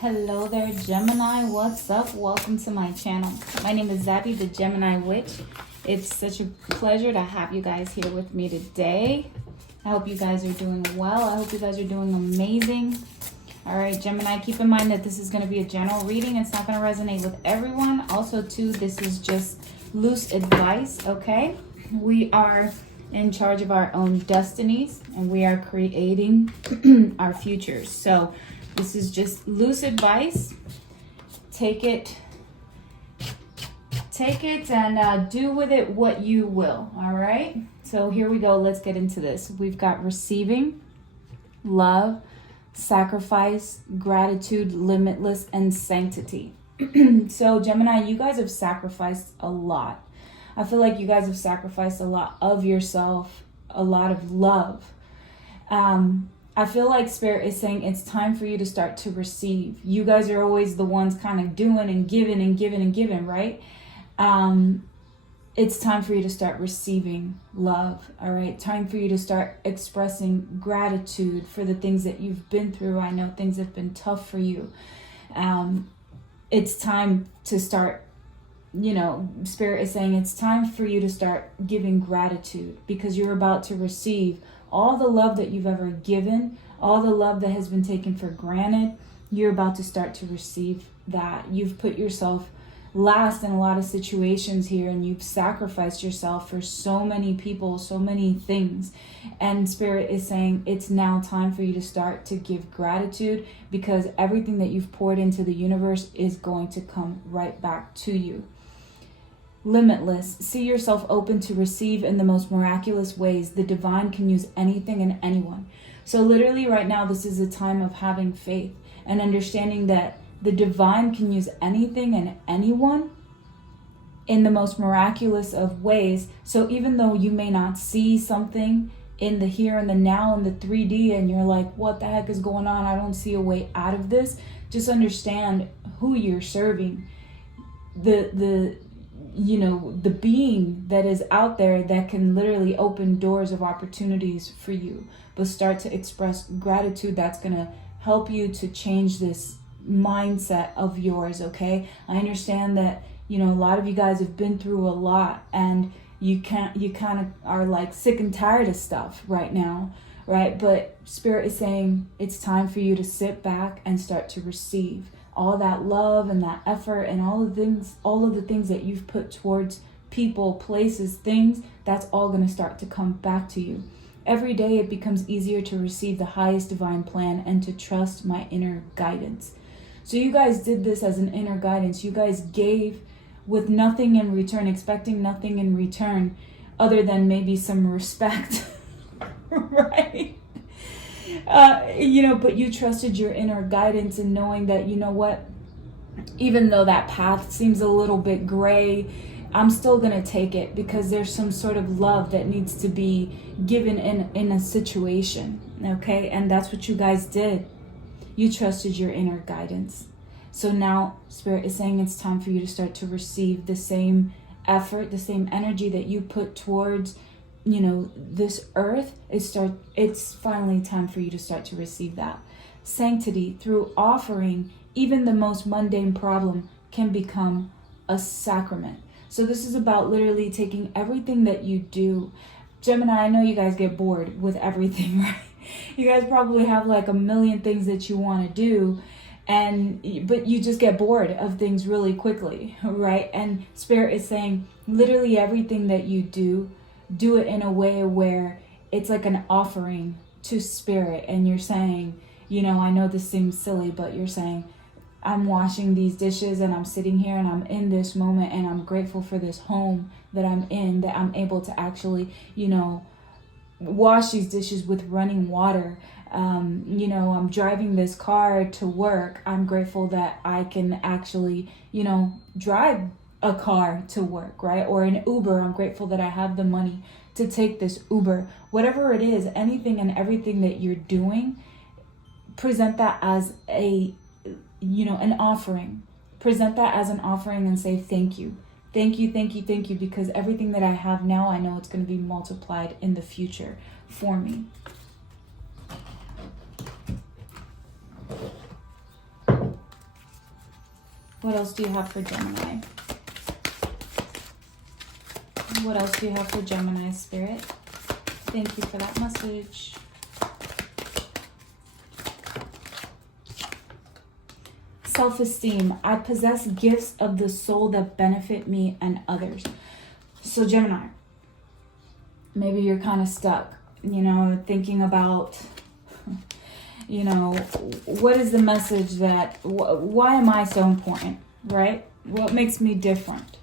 Hello there, Gemini. What's up? Welcome to my channel. My name is Xabe the Gemini Witch. It's such a pleasure to have you guys here with me today. I hope you guys are doing well. I hope you guys are doing amazing. All right, Gemini, keep in mind that this is going to be a general reading. It's not going to resonate with everyone. Also, too, this is just loose advice, okay? We are in charge of our own destinies, and we are creating our futures. So this is just loose advice. Take it and do with it what you will. All right. So here we go. Let's get into this. We've got receiving, love, sacrifice, gratitude, limitless, and sanctity. So Gemini, you guys have sacrificed a lot. I feel like you guys have sacrificed a lot of yourself, a lot of love. I feel like Spirit is saying it's time for you to start to receive. You guys are always the ones kind of doing and giving and giving and giving, right? It's time for you to start receiving love, all right? Time for you to start expressing gratitude for the things that you've been through. I know things have been tough for you. It's time to start, Spirit is saying it's time for you to start giving gratitude because you're about to receive all the love that you've ever given, all the love that has been taken for granted. You're about to start to receive that. You've put yourself last in a lot of situations here, and you've sacrificed yourself for so many people, so many things. And Spirit is saying it's now time for you to start to give gratitude because everything that you've poured into the universe is going to come right back to you. Limitless. See yourself open to receive in the most miraculous ways. The divine can use anything and anyone. So literally right now, this is a time of having faith and understanding that the divine can use anything and anyone in the most miraculous of ways. So even though you may not see something in the here and the now in the 3D and you're like, what the heck is going on? I don't see a way out of this. Just understand who you're serving. The being that is out there that can literally open doors of opportunities for you. But start to express gratitude. That's going to help you to change this mindset of yours, okay? I understand that, a lot of you guys have been through a lot and you kind of are like sick and tired of stuff right now, right? But Spirit is saying it's time for you to sit back and start to receive all that love and that effort and all of the things that you've put towards people, places, things. That's all going to start to come back to you. Every day it becomes easier to receive the highest divine plan and to trust my inner guidance. So you guys did this as an inner guidance. You guys gave with nothing in return, expecting nothing in return other than maybe some respect, right? But you trusted your inner guidance and knowing that, even though that path seems a little bit gray, I'm still going to take it because there's some sort of love that needs to be given in a situation, okay? And that's what you guys did. You trusted your inner guidance. So now Spirit is saying it's time for you to start to receive the same effort, the same energy that you put towards this earth. It's finally time for you to start to receive that. Sanctity through offering, even the most mundane problem can become a sacrament. So this is about literally taking everything that you do. Gemini, I know you guys get bored with everything, right? You guys probably have like a million things that you want to do, but you just get bored of things really quickly, right? And Spirit is saying literally everything that you do it in a way where it's like an offering to Spirit. And you're saying, I know this seems silly, but you're saying, I'm washing these dishes and I'm sitting here and I'm in this moment and I'm grateful for this home that I'm in, that I'm able to actually, wash these dishes with running water. I'm driving this car to work. I'm grateful that I can actually, drive a car to work, right? Or an Uber. I'm grateful that I have the money to take this Uber. Whatever it is, anything and everything that you're doing, present that as an offering. Present that as an offering and say thank you. Thank you, thank you, thank you, because everything that I have now, I know it's going to be multiplied in the future for me. What else do you have for Gemini? What else do you have for Gemini, Spirit? Thank you for that message. Self-esteem. I possess gifts of the soul that benefit me and others. So Gemini, maybe you're kind of stuck, thinking about, what is the message that, why am I so important, right? What makes me different?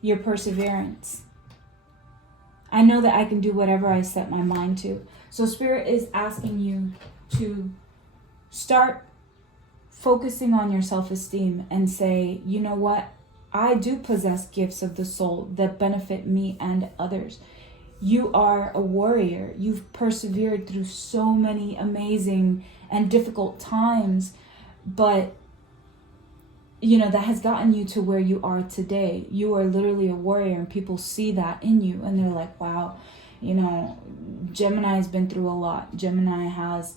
Your perseverance. I know that I can do whatever I set my mind to. So Spirit is asking you to start focusing on your self-esteem and say, you know what? I do possess gifts of the soul that benefit me and others. You are a warrior. You've persevered through so many amazing and difficult times, but that has gotten you to where you are today. You are literally a warrior, and people see that in you, and they're like, wow, Gemini has been through a lot. Gemini has,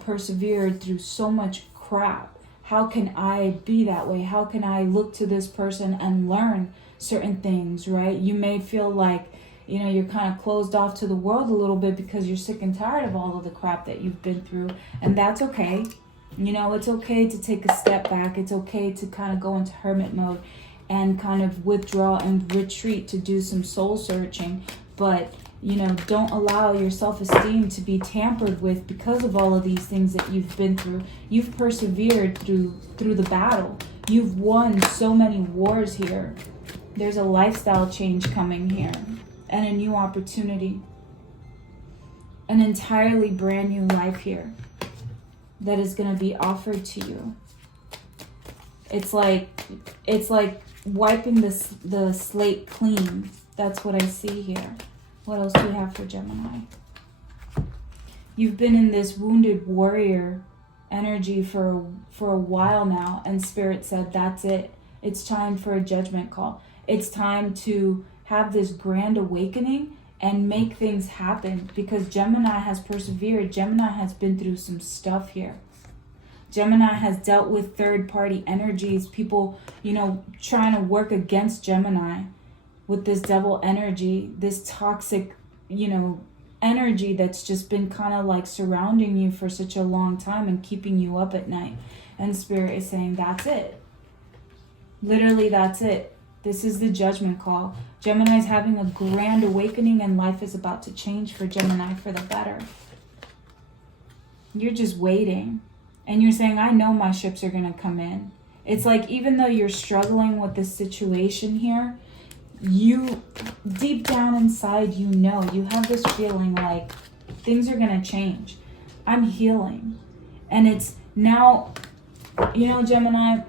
persevered through so much crap. How can I be that way? How can I look to this person and learn certain things, right? You may feel like, you're kind of closed off to the world a little bit because you're sick and tired of all of the crap that you've been through. And that's okay. It's okay to take a step back. It's okay to kind of go into hermit mode and kind of withdraw and retreat to do some soul searching. But, don't allow your self-esteem to be tampered with because of all of these things that you've been through. You've persevered through the battle. You've won so many wars here. There's a lifestyle change coming here and a new opportunity. An entirely brand new life here that is going to be offered to you. It's like wiping the slate clean. That's what I see here. What else do we have for Gemini? You've been in this wounded warrior energy for a while now, and Spirit said, that's it. It's time for a judgment call. It's time to have this grand awakening and make things happen, because Gemini has persevered. Gemini has been through some stuff here. Gemini has dealt with third-party energies, people, trying to work against Gemini with this devil energy, this toxic, energy that's just been kind of like surrounding you for such a long time and keeping you up at night. And Spirit is saying, that's it. Literally, that's it. This is the judgment call. Gemini is having a grand awakening, and life is about to change for Gemini for the better. You're just waiting. And you're saying, I know my ships are going to come in. It's like, even though you're struggling with the situation here, you, deep down inside, you have this feeling like things are going to change. I'm healing. And it's now, Gemini,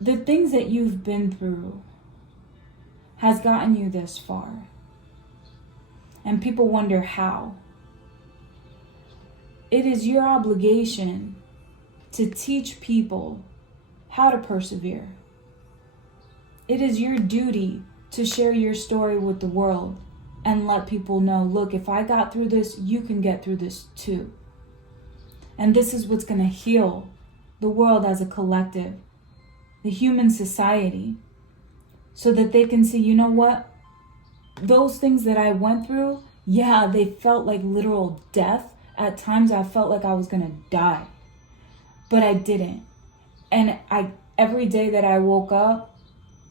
the things that you've been through has gotten you this far. And people wonder how. It is your obligation to teach people how to persevere. It is your duty to share your story with the world and let people know, look, if I got through this, you can get through this too. And this is what's going to heal the world as a collective, the human society, so that they can see, you know what? Those things that I went through, yeah, they felt like literal death. At times I felt like I was going to die, but I didn't. And every day that I woke up,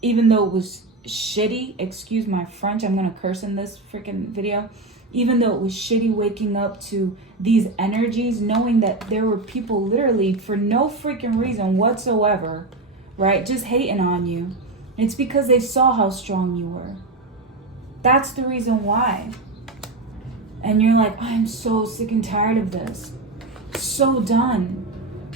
even though it was shitty, excuse my French, I'm going to curse in this freaking video, even though it was shitty waking up to these energies, knowing that there were people literally for no freaking reason whatsoever, right, just hating on you. It's because they saw how strong you were. That's the reason why. And you're like, I'm so sick and tired of this. So done.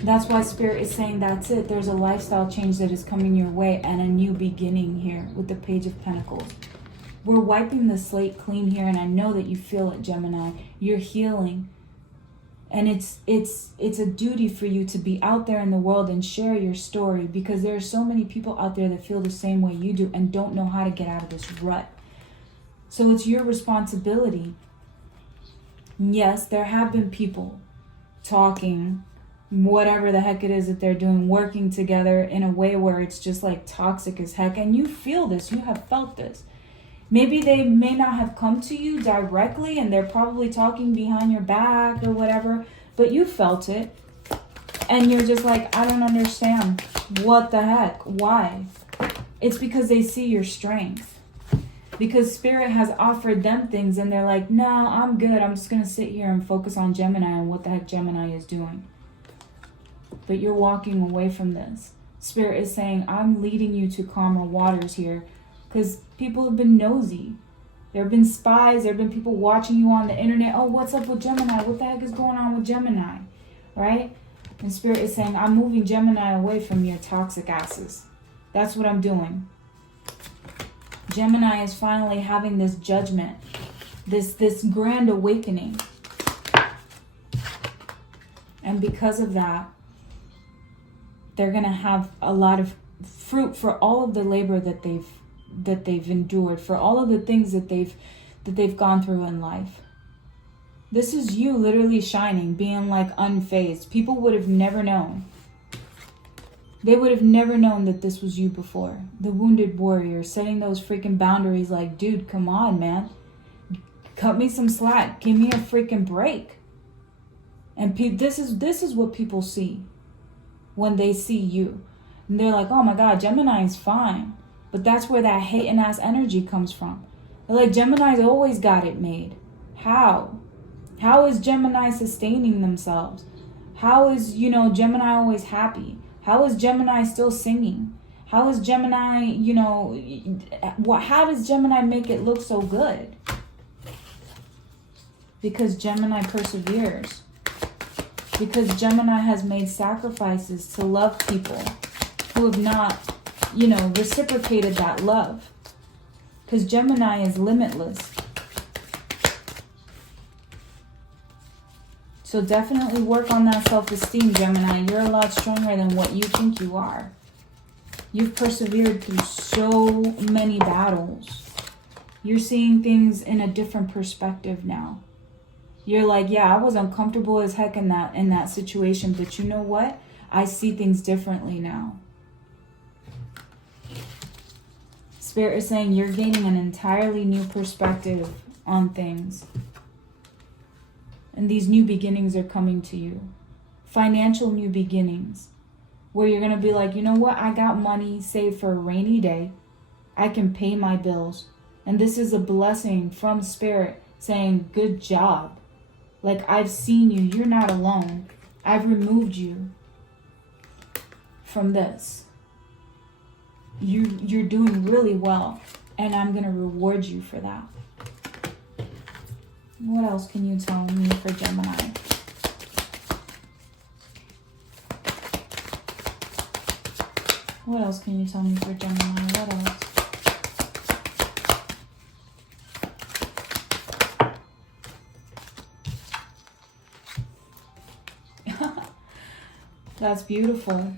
That's why Spirit is saying, that's it. There's a lifestyle change that is coming your way and a new beginning here with the Page of Pentacles. We're wiping the slate clean here, and I know that you feel it, Gemini. You're healing. And it's a duty for you to be out there in the world and share your story, because there are so many people out there that feel the same way you do and don't know how to get out of this rut. So it's your responsibility. Yes, there have been people talking, whatever the heck it is that they're doing, working together in a way where it's just like toxic as heck. And you feel this, you have felt this. Maybe they may not have come to you directly and they're probably talking behind your back or whatever, but you felt it. And you're just like, I don't understand. What the heck? Why? It's because they see your strength. Because Spirit has offered them things and they're like, no, I'm good. I'm just going to sit here and focus on Gemini and what the heck Gemini is doing. But you're walking away from this. Spirit is saying, I'm leading you to calmer waters here. Because people have been nosy. There have been spies. There have been people watching you on the internet. Oh, what's up with Gemini? What the heck is going on with Gemini? Right? And Spirit is saying, I'm moving Gemini away from your toxic asses. That's what I'm doing. Gemini is finally having this judgment. This grand awakening. And because of that, they're going to have a lot of fruit for all of the labor that they've endured, for all of the things that they've gone through in life. This is you literally shining, being like unfazed. People would have never known. They would have never known that this was you before. The wounded warrior setting those freaking boundaries like, dude, come on, man. Cut me some slack. Give me a freaking break. And this is what people see when they see you. And they're like, oh my God, Gemini is fine. But that's where that hating ass energy comes from. They're like, Gemini's always got it made. How? How is Gemini sustaining themselves? How is, Gemini always happy? How is Gemini still singing? How is Gemini, how does Gemini make it look so good? Because Gemini perseveres. Because Gemini has made sacrifices to love people who have not, reciprocated that love. Because Gemini is limitless. So definitely work on that self-esteem, Gemini. You're a lot stronger than what you think you are. You've persevered through so many battles. You're seeing things in a different perspective now. You're like, yeah, I was uncomfortable as heck in that situation, but you know what? I see things differently now. Spirit is saying you're gaining an entirely new perspective on things. And these new beginnings are coming to you. Financial new beginnings. Where you're going to be like, you know what? I got money saved for a rainy day. I can pay my bills. And this is a blessing from Spirit saying, good job. Like, I've seen you. You're not alone. I've removed you from this. You're doing really well. And I'm going to reward you for that. What else can you tell me for Gemini? What else can you tell me for Gemini? What else? That's beautiful.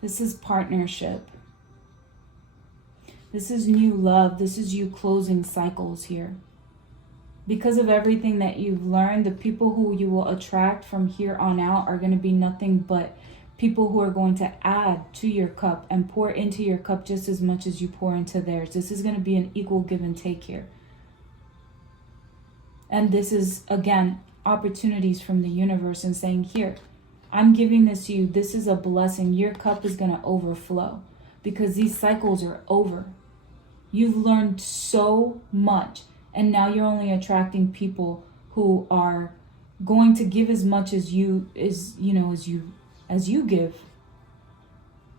This is partnership. This is new love. This is you closing cycles here. Because of everything that you've learned, the people who you will attract from here on out are going to be nothing but people who are going to add to your cup and pour into your cup just as much as you pour into theirs. This is going to be an equal give and take here. And this is, again, opportunities from the universe and saying, here, I'm giving this to you. This is a blessing. Your cup is going to overflow because these cycles are over. You've learned so much, and now you're only attracting people who are going to give as much as you give.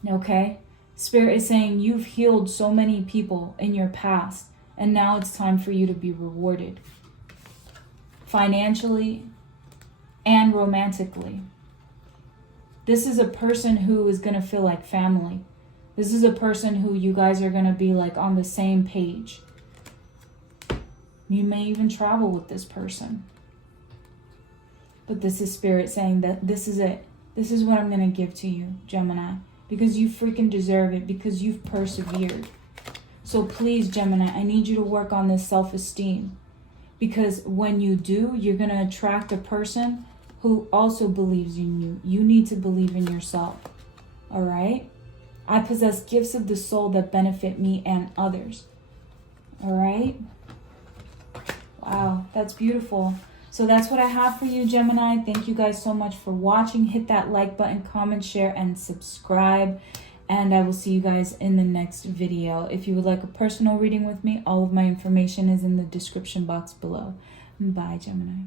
Okay? Spirit is saying you've healed so many people in your past, and now it's time for you to be rewarded financially and romantically. This is a person who is going to feel like family. This is a person who you guys are going to be like on the same page. You may even travel with this person. But this is Spirit saying that this is it. This is what I'm going to give to you, Gemini. Because you freaking deserve it. Because you've persevered. So please, Gemini, I need you to work on this self-esteem. Because when you do, you're going to attract a person who also believes in you. You need to believe in yourself. All right? I possess gifts of the soul that benefit me and others. All right? Wow, that's beautiful. So that's what I have for you, Gemini. Thank you guys so much for watching. Hit that like button, comment, share, and subscribe. And I will see you guys in the next video. If you would like a personal reading with me, all of my information is in the description box below. Bye, Gemini.